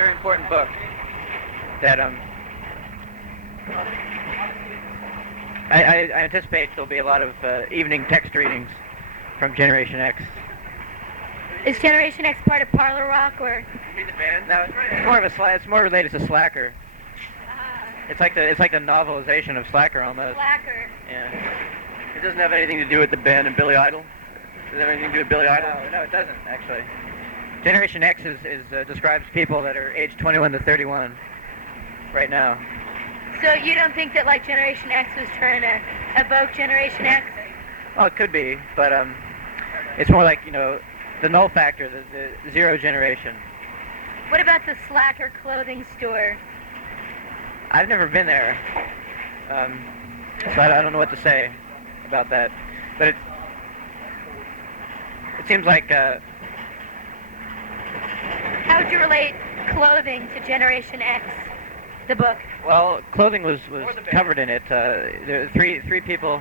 very important book that I anticipate there'll be a lot of evening text readings from Generation X. Is Generation X part of Parlor Rock or? Read the band? No, it's more of a it's more related to Slacker. It's like the novelization of Slacker almost. Slacker. Yeah. It doesn't have anything to do with the band and Billy Idol. Does it have anything to do with Billy Idol? No, it doesn't actually. Generation X describes people that are aged 21 to 31 right now. So you don't think that like Generation X was trying to evoke Generation X? Oh, it could be, but it's more like, you know, the null factor, the zero generation. What about the Slacker clothing store? I've never been there, so I don't know what to say about that. But it seems like. How would you relate clothing to Generation X, the book? Well, clothing was covered in it. There are three people,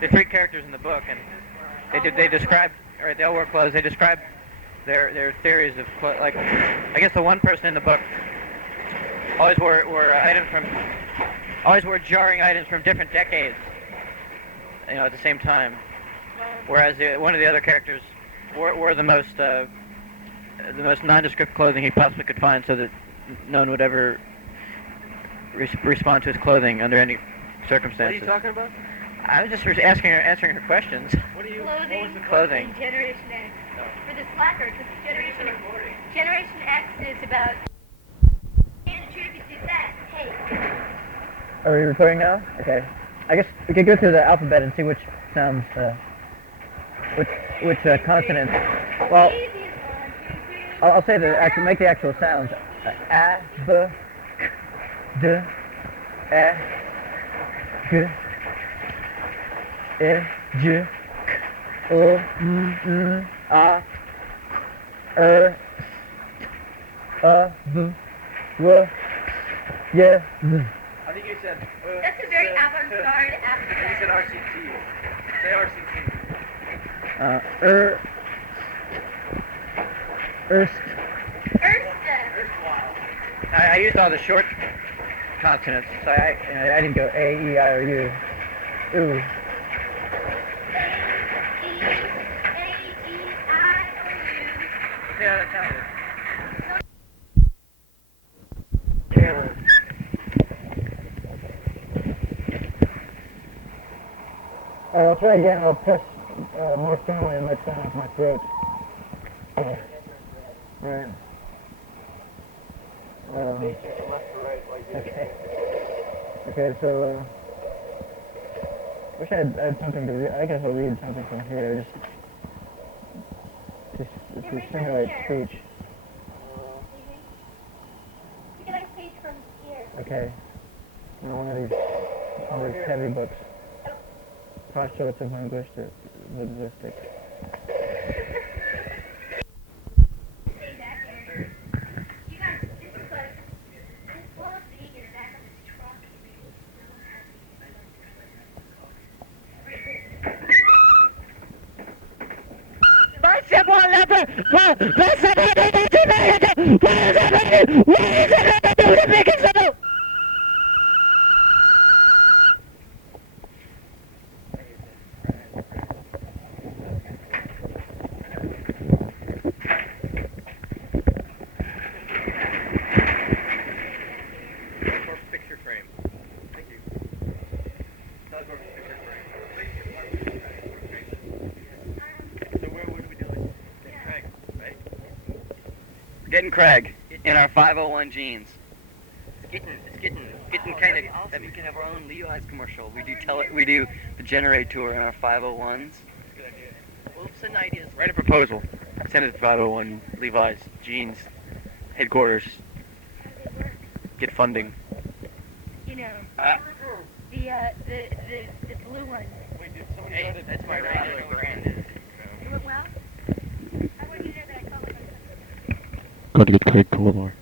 there are three characters in the book, and they describe, or they all wear clothes. They describe their theories of like. I guess the one person in the book always wore jarring items from different decades, you know, at the same time. Whereas one of the other characters wore the most nondescript clothing he possibly could find, so that no one would ever respond to his clothing under any circumstances. What are you talking about? I was just answering her questions. What was the Clothing. Generation X. For the Slacker, because Generation X is about. And attributes that. Hey. Are we recording now? Okay. I guess we could go through the alphabet and see which sounds, which consonants. Well, I'll say make the actual sounds. A, B, D, E, G, E, J, K, O, M, A, R, V, W, Y, Z. I think you said. That's a very avant-garde alphabet. You said RCT. Say RCT. I used all the short consonants, so I didn't go A, E, I, or U. Ooh. Yeah, that sounded. I'll try again. I'll press more strongly and let sound off my throat. Right. Okay. Okay, so wish I had something to read. I guess I'll read something from here just to simulate speech. You get like a page from here. Okay. One of these heavy books. Postulates of linguistics. Getting Craig in our 501 jeans. It's getting kind of. We can have our own Levi's commercial. We do the Generator in our 501s. Well, send ideas. Write a proposal. Send it to 501 Levi's jeans headquarters. Get funding. You know, the blue one. Hey, that's my regular brand. It went well. I want you to know that I call it. Got to get Craig Kolar.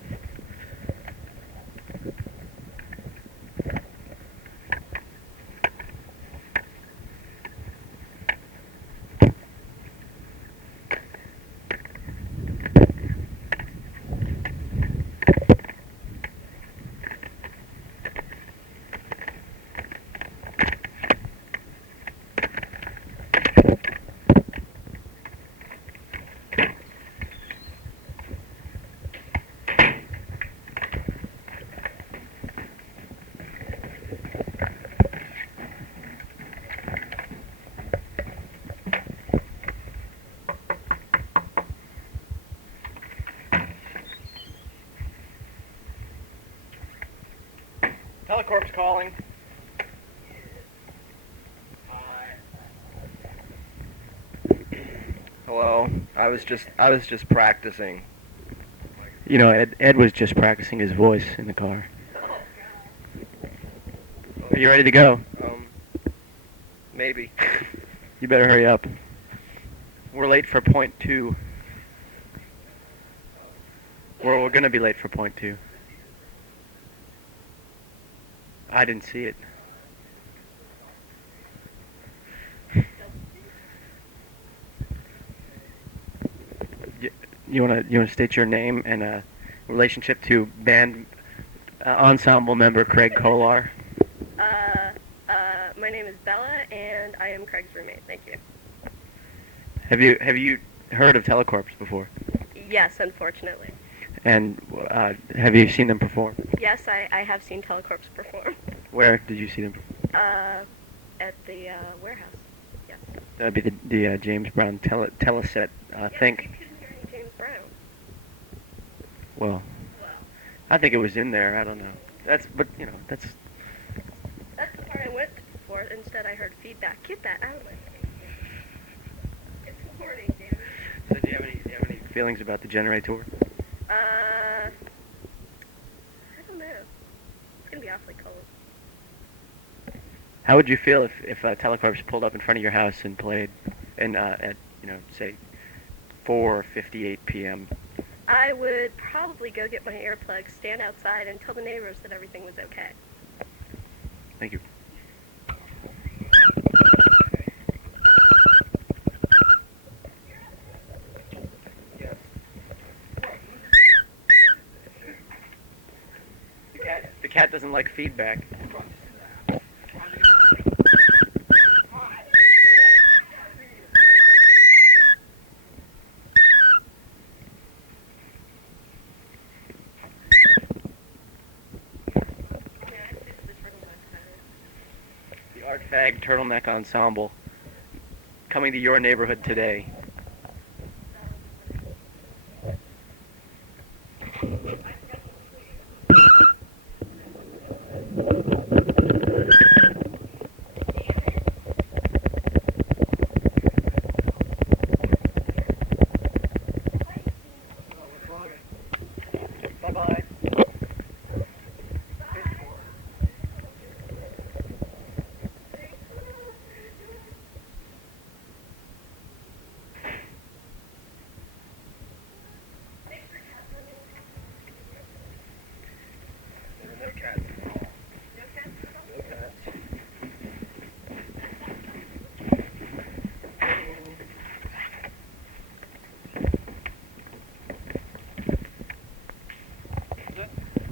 Telecorp's calling. Hello. I was just practicing. You know, Ed was just practicing his voice in the car. Are you ready to go? Maybe. You better hurry up. We're late for point 2. We're gonna be late for point 2. I didn't see it. You wanna state your name and relationship to band ensemble member Craig Kolar? My name is Bella, and I am Craig's roommate. Thank you. Have you heard of Telecorps before? Yes, unfortunately. And have you seen them perform? Yes, I have seen Telecorps perform. Where did you see them? At the warehouse. Yes. That'd be the James Brown teleset think. You couldn't hear any James Brown. Well, I think it was in there. I don't know. That's the part I went for. Instead, I heard feedback. Get that out of my face. It's morning, damn it. So do you have any feelings about the Generator? I don't know. It's gonna be awfully cold. How would you feel if Telecorps pulled up in front of your house and played, and at say 4:58 p.m.? I would probably go get my earplugs, stand outside, and tell the neighbors that everything was okay. Thank you. The cat doesn't like feedback. The Art Fag Turtleneck Ensemble coming to your neighborhood today. Bye-bye. No cats. No cats.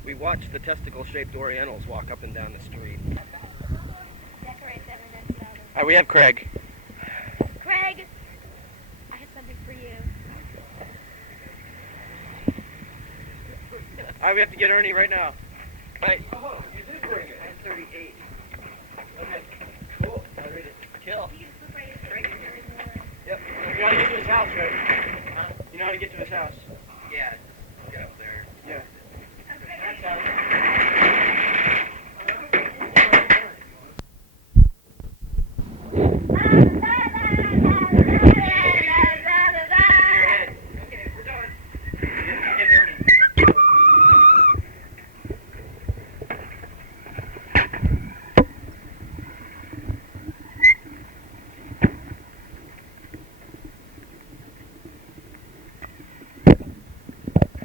We watched the testicle-shaped Orientals walk up and down the street. Decorate them and then sell them. All right, we have Craig. Craig, I have something for you. All right, we have to get Ernie right now. Right. Oh, you did bring it. 38. Okay. Cool. I read it. Kill. You can put right in the morning. Yep. You know how to get to his house, right? Huh? You know how to get to his house? Yeah, just get up there. Yeah.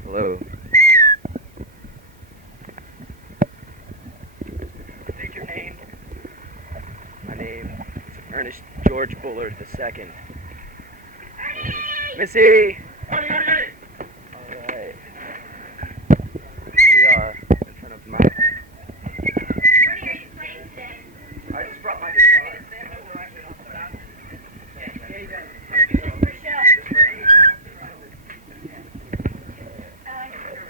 Hello. State your name. My name is Ernest George Bullard II. Missy! Alright. Here we are in front of my... Ernie, are you playing today? I just brought my guitar. For show.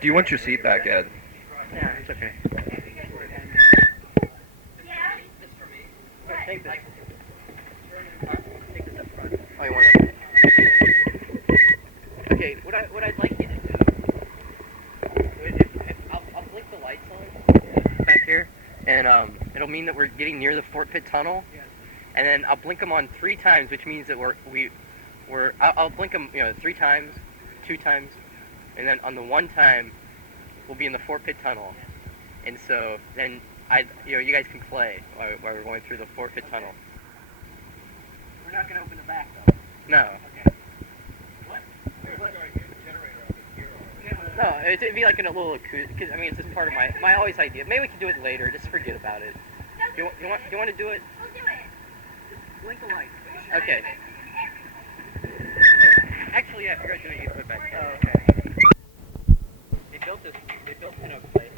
Do you want your seat back, Ed? Yeah, it's okay. Yeah? Take this. Take this up front. Oh, you want it? Okay, what I'd like you to do, if I'll blink the lights on back here, and it'll mean that we're getting near the Fort Pitt Tunnel, and then I'll blink them on 3 times, which means that I'll blink them, 3 times, 2 times, and then on the 1 time, we'll be in the Fort Pitt Tunnel, and so then you guys can play while we're going through the Fort Pitt Tunnel. We're not going to open the back, though. No. Okay. What? No, it'd be like in a little acoustic, because, I mean, it's just part of my always idea. Maybe we can do it later, just forget about it. You want to do it? We'll do it. Blink the light. Okay. Actually, yeah, if you're going to do it, you can put it back. Oh, okay. They built Pinocchio place.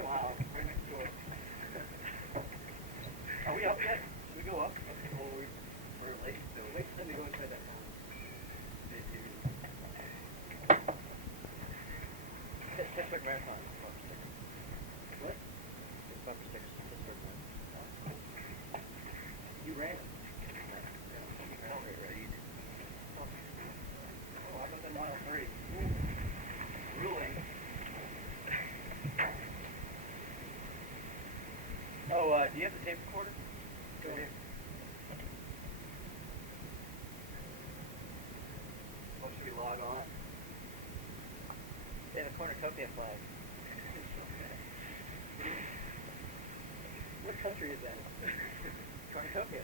Wow. Right next door. Are we up yet? Should we go up? Oh, we're late. So wait, let me go inside that phone. Pittsburgh Marathon. What? It's bumper sticks. Pittsburgh Marathon. You ran it. Oh, I got the mile 3. Ruling. Oh, do you have the tape recorder? Go here. Oh, should we log on? Yeah, the cornucopia flag. What country is that? Cornucopia.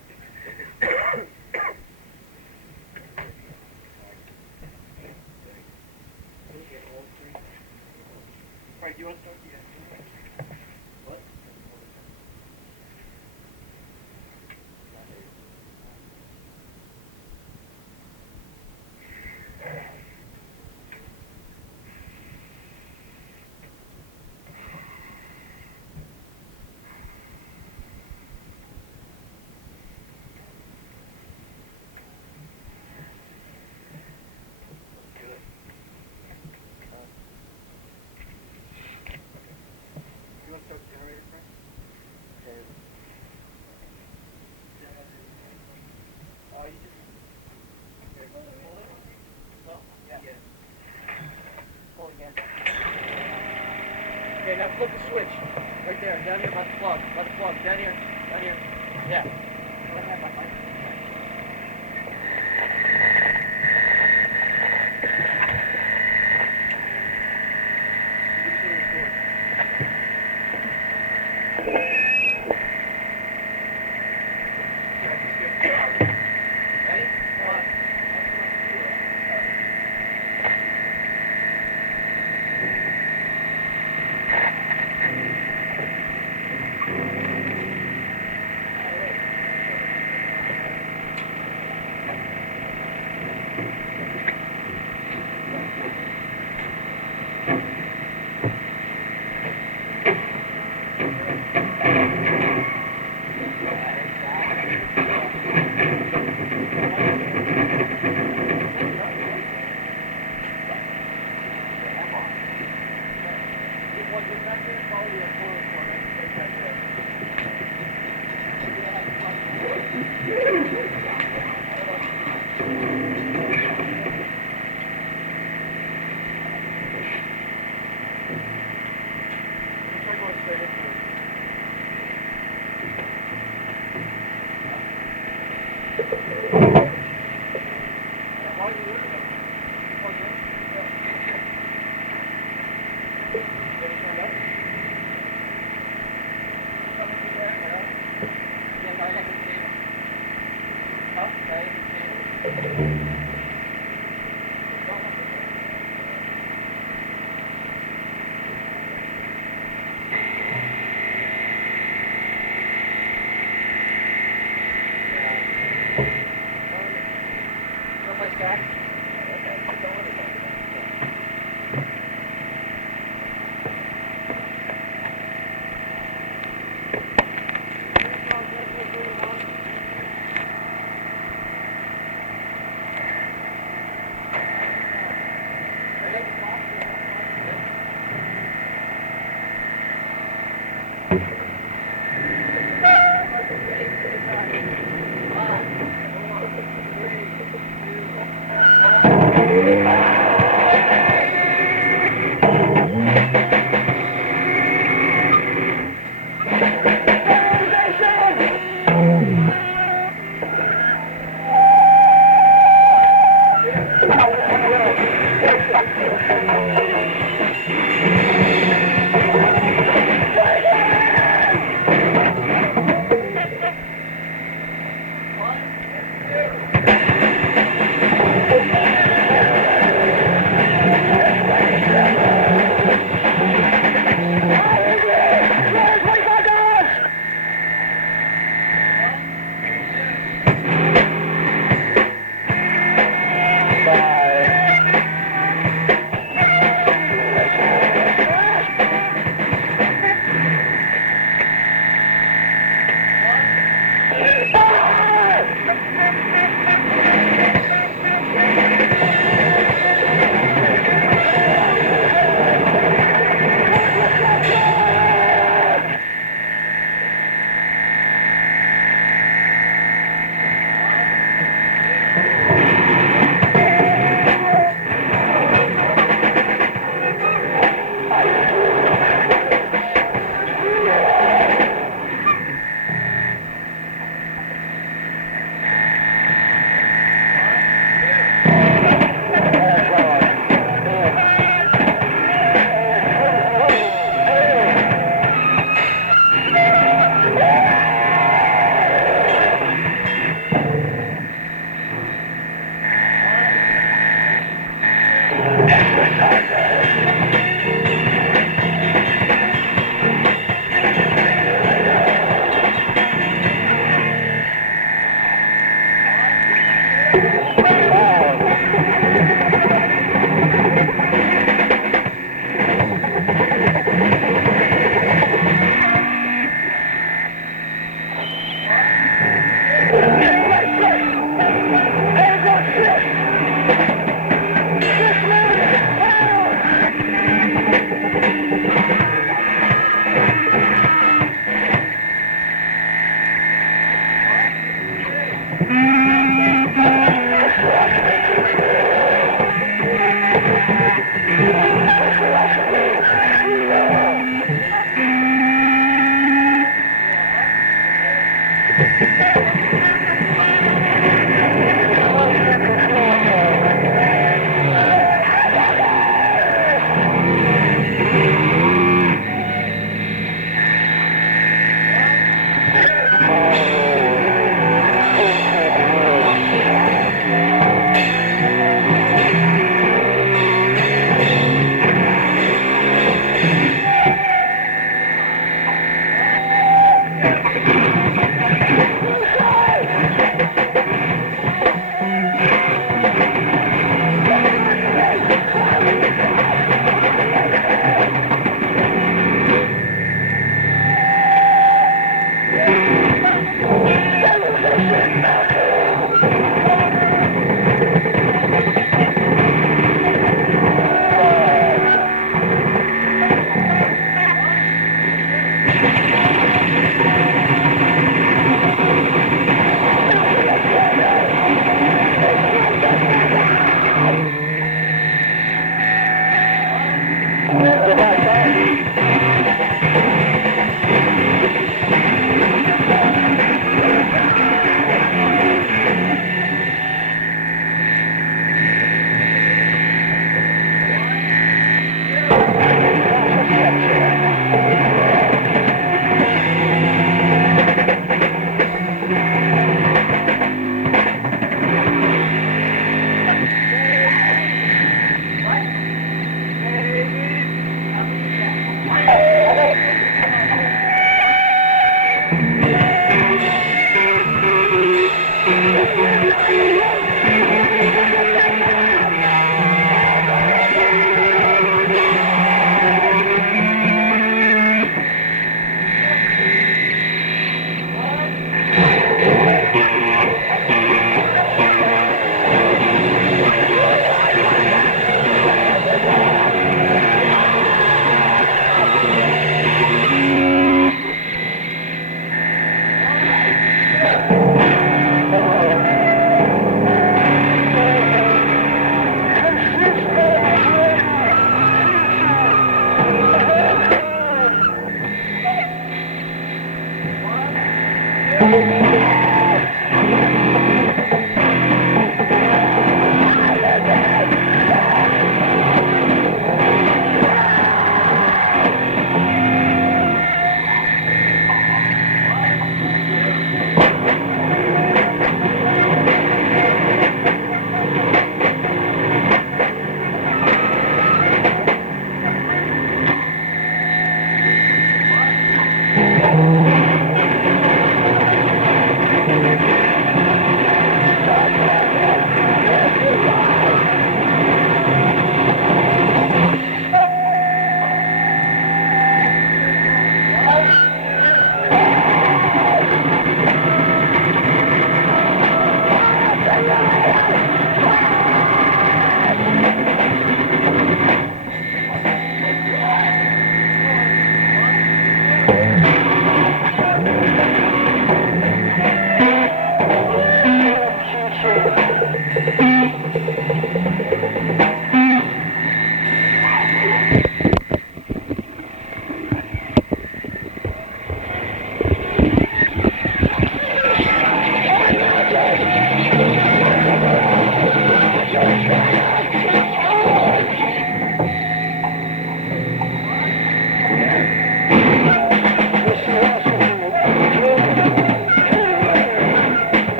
Right, do you want to start? What? You want to start the generator, Frank? Oh, you just... Okay, pull it? No? Yeah. Pull again. Okay, now flip the switch. Right there, down here by the plug. By the plug, down here. Down here. Yeah. Right hand by mine.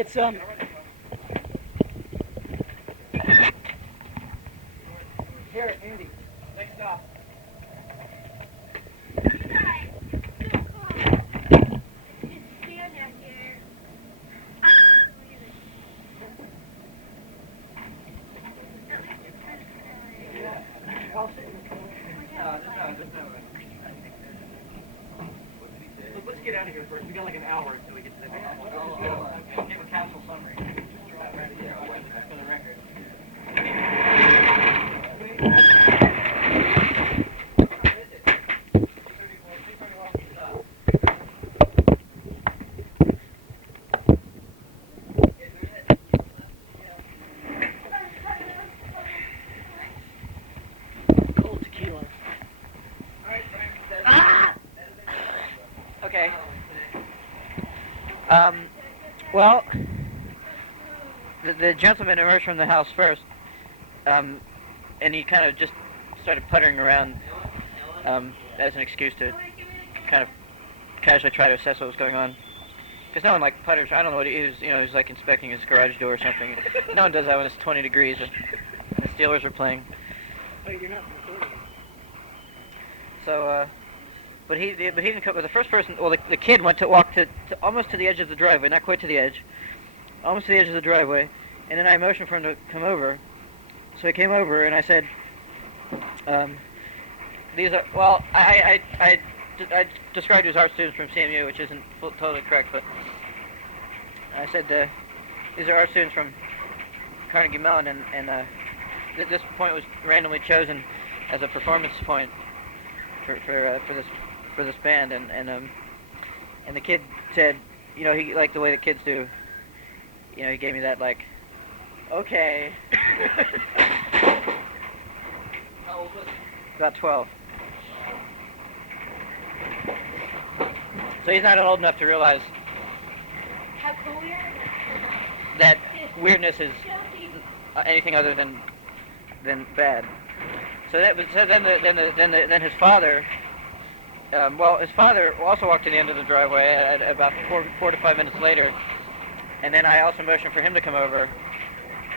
It's here, Andy. Next stop. Let's get out of here first. We got like an hour until we get to the next one. Give a castle summary. For the record. Well, the gentleman emerged from the house first, and he kind of just started puttering around as an excuse to kind of casually try to assess what was going on. Because no one like putters. I don't know what he was. He was like inspecting his garage door or something. No one does that when it's 20 degrees and the Steelers are playing. Wait, you're not recording. So, but he didn't come. The first person, well, the kid went to walk to almost to the edge of the driveway, not quite to the edge, almost to the edge of the driveway, and then I motioned for him to come over. So he came over, and I said, "These are well, I described you as art students from CMU, which isn't totally correct, but I said these are art students from Carnegie Mellon, and this point was randomly chosen as a performance point for this band, and the kid said, he liked the way the kids do. He gave me that like, okay. How old was he? About 12. So he's not old enough to realize How cool we are. that weirdness is anything other than bad. So then his father. His father also walked to the end of the driveway at about 4 to 5 minutes later, and then I also motioned for him to come over,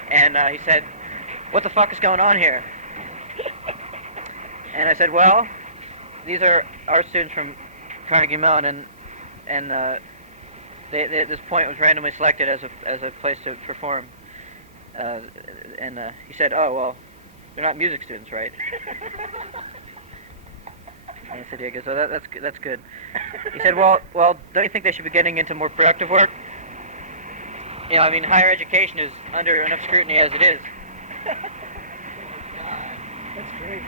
and he said, "What the fuck is going on here?" And I said, "Well, these are art students from Carnegie Mellon, and this point was randomly selected as a place to perform." And he said, "Oh well, they're not music students, right?" And I said, "Yeah." He goes, "Oh, that's good." He said, "Well, don't you think they should be getting into more productive work? Higher education is under enough scrutiny as it is." That's great.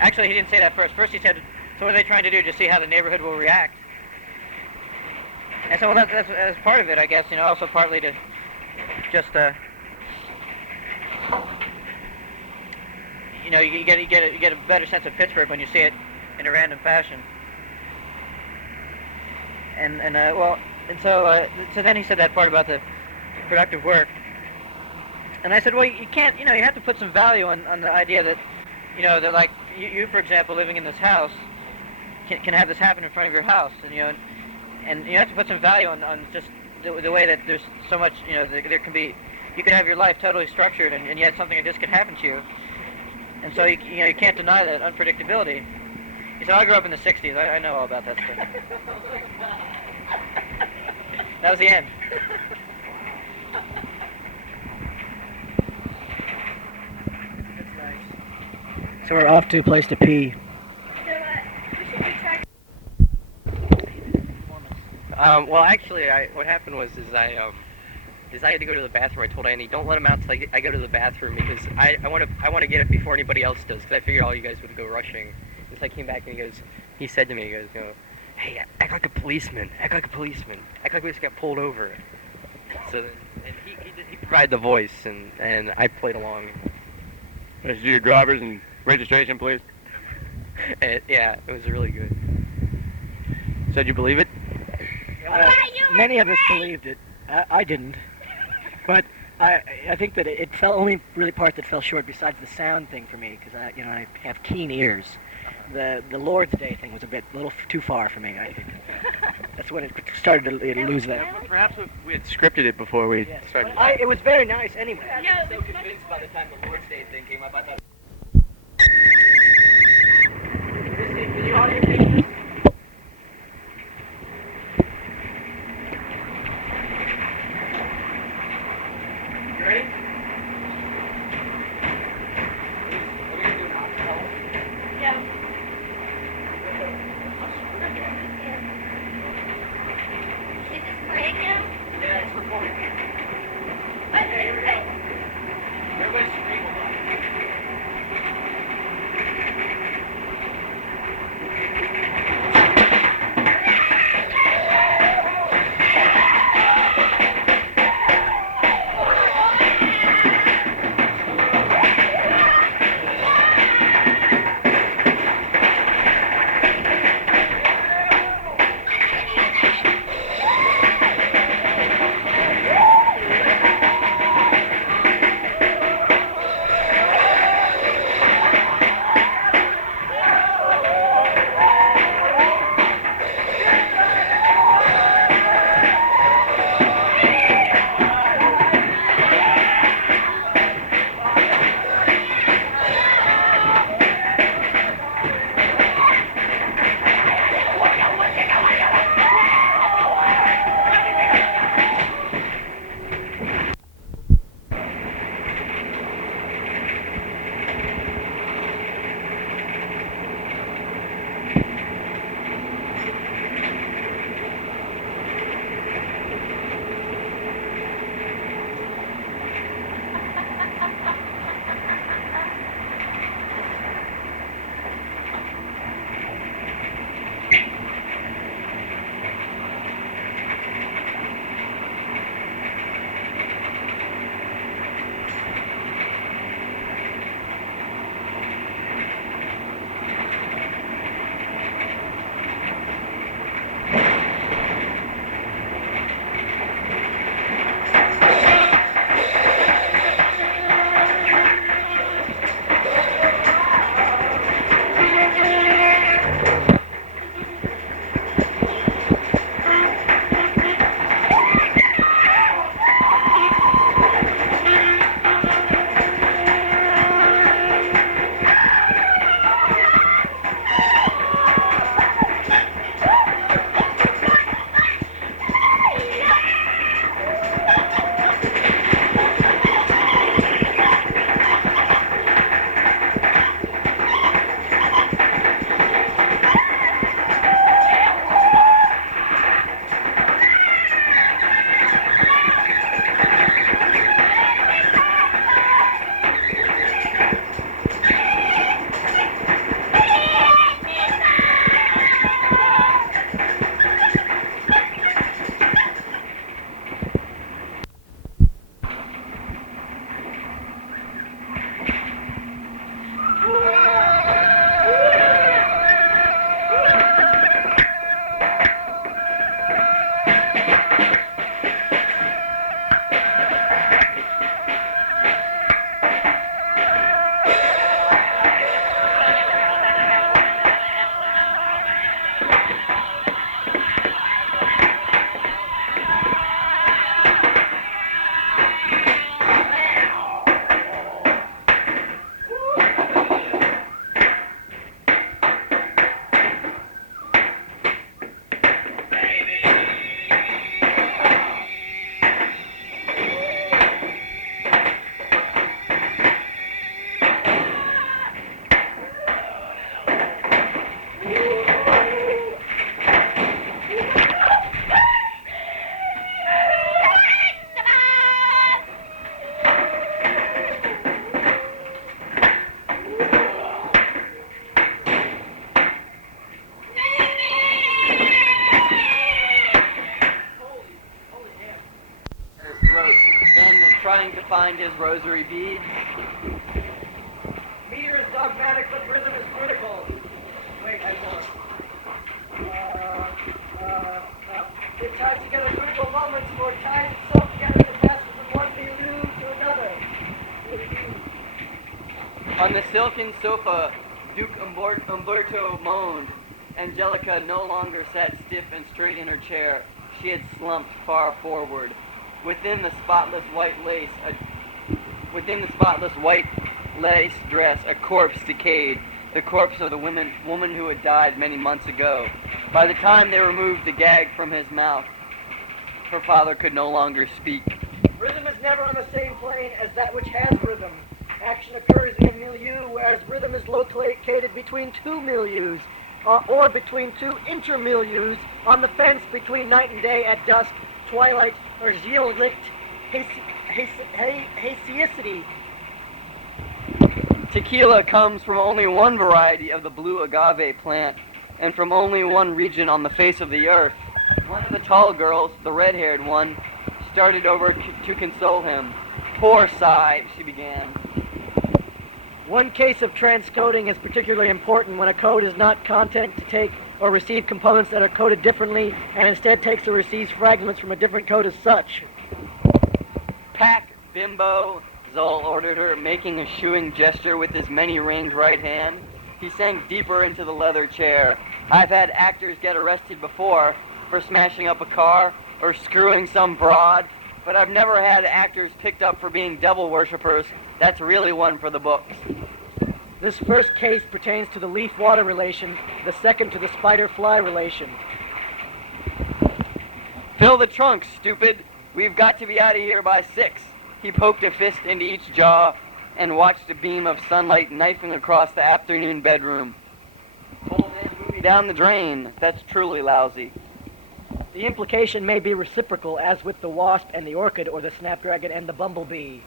Actually, he didn't say that first. First he said, "So what are they trying to do to see how the neighborhood will react?" And so, well, that's part of it, I guess. Also partly to just, you get a better sense of Pittsburgh when you see it in a random fashion. So then he said that part about the productive work, and I said, well, you can't, you have to put some value on the idea that, that like you for example, living in this house, can have this happen in front of your house, and you have to put some value on just the way that there's so much, there can be, you can have your life totally structured, and yet something like this can happen to you, and so you can't deny that unpredictability. He said, I grew up in the 60s. I know all about that stuff. That was the end. That's nice. So we're off to a place to pee. We should be trying. Well, actually, what happened was I had to go to the bathroom. I told Andy, don't let him out till I go to the bathroom because I want to get it before anybody else does because I figured all you guys would go rushing. So I came back and he said to me, hey, act like a policeman, act like we just got pulled over. So then, and he provided the voice and I played along. Let's do your drivers and registration, please. Yeah, it was really good. Said you believe it? Many of us believed it. I didn't. But I think that it fell only really part that fell short besides the sound thing for me because I have keen ears. The Lord's Day thing was a little too far for me. I think that's when it started to lose that. Perhaps if we had scripted it before we started. It was very nice anyway. No, So convinced by the time the Lord's Day thing came up, I thought. Did you audio take this? You ready? no. Is this playing now? Yeah, it's recording. Hey. Everybody's screaming about it. find his rosary beads. Meter is dogmatic, but rhythm is critical. Wait, I more. It ties together critical moments or ties itself together and passes from one milieu to another. On the silken sofa, Duke Umberto moaned. Angelica no longer sat stiff and straight in her chair. She had slumped far forward. Within the spotless white lace dress, a corpse decayed. The corpse of the woman who had died many months ago. By the time they removed the gag from his mouth, her father could no longer speak. Rhythm is never on the same plane as that which has rhythm. Action occurs in a milieu, whereas rhythm is located between two milieus, or between two intermilieus, on the fence between night and day, at dusk, twilight, or zeolicht hazeicity. Tequila comes from only one variety of the blue agave plant, and from only one region on the face of the earth. One of the tall girls, the red-haired one, started over to console him. "Poor Cy," she began. One case of transcoding is particularly important when a code is not content to take or receive components that are coded differently, and instead takes or receives fragments from a different code as such. "Pack, bimbo," Zoll ordered her, making a shooing gesture with his many-ringed right hand. He sank deeper into the leather chair. "I've had actors get arrested before for smashing up a car or screwing some broad, but I've never had actors picked up for being devil worshippers. That's really one for the books." This first case pertains to the leaf-water relation, the second to the spider-fly relation. "Fill the trunk, stupid. We've got to be out of here by 6. He poked a fist into each jaw and watched a beam of sunlight knifing across the afternoon bedroom. "Pull that movie down the drain. That's truly lousy." The implication may be reciprocal, as with the wasp and the orchid, or the snapdragon and the bumblebee.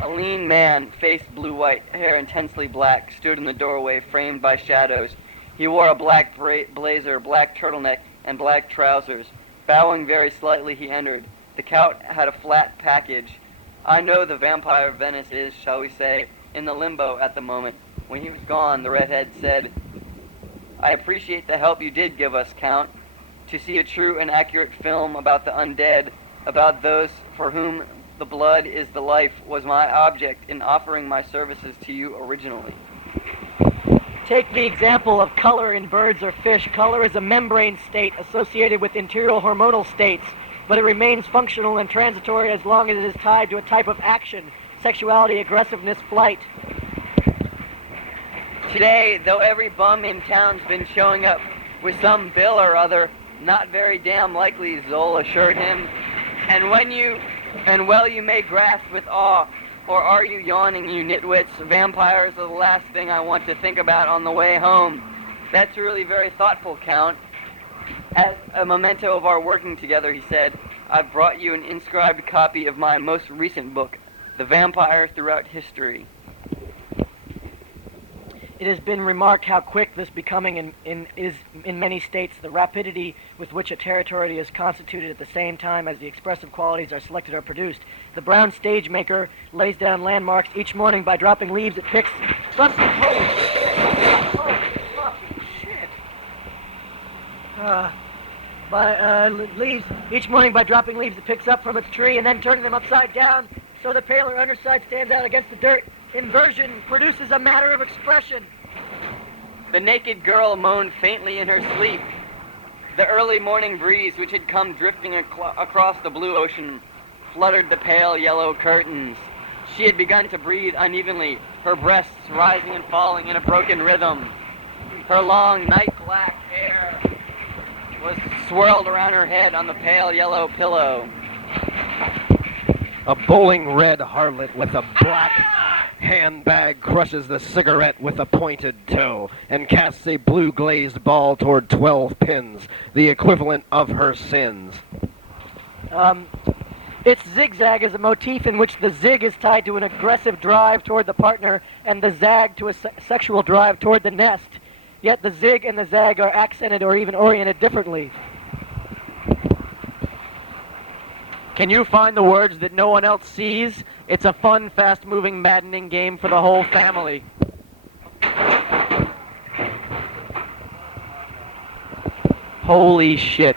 A lean man, face blue-white, hair intensely black, stood in the doorway, framed by shadows. He wore a black blazer, black turtleneck, and black trousers. Bowing very slightly, he entered. The Count had a flat package. I know the vampire of Venice is, shall we say, in the limbo at the moment. When he was gone, the redhead said, "I appreciate the help you did give us, Count. To see a true and accurate film about the undead, about those for whom the blood is the life, was my object in offering my services to you originally." Take the example of color in birds or fish. Color is a membrane state associated with interior hormonal states, but it remains functional and transitory as long as it is tied to a type of action, sexuality, aggressiveness, flight. Today, though every bum in town's been showing up with some bill or other, not very damn likely, Zoll assured him. And well you may grasp with awe, or are you yawning, you nitwits? Vampires are the last thing I want to think about on the way home. That's really very thoughtful, Count. As a memento of our working together, he said, I've brought you an inscribed copy of my most recent book, The Vampire Throughout History. It has been remarked how quick this becoming is in many states, the rapidity with which a territory is constituted at the same time as the expressive qualities are selected or produced. The brown stage maker lays down landmarks each morning by dropping leaves it picks. Holy shit! Leaves each morning by dropping leaves it picks up from its tree and then turning them upside down so the paler underside stands out against the dirt. Inversion produces a matter of expression. The naked girl moaned faintly in her sleep. The early morning breeze, which had come drifting across the blue ocean, fluttered the pale yellow curtains. She had begun to breathe unevenly, her breasts rising and falling in a broken rhythm. Her long night black hair was swirled around her head on the pale yellow pillow. A bowling red harlot with a black handbag crushes the cigarette with a pointed toe and casts a blue glazed ball toward 12 pins, the equivalent of her sins. Its zigzag is a motif in which the zig is tied to an aggressive drive toward the partner and the zag to a sexual drive toward the nest. Yet the zig and the zag are accented or even oriented differently. Can you find the words that no one else sees? It's a fun, fast-moving, maddening game for the whole family. Holy shit.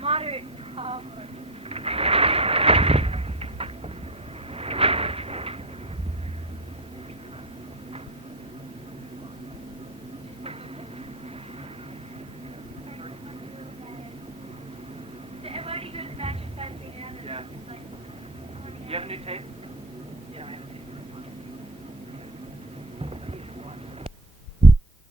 Moderate. Yeah. You have a new tape?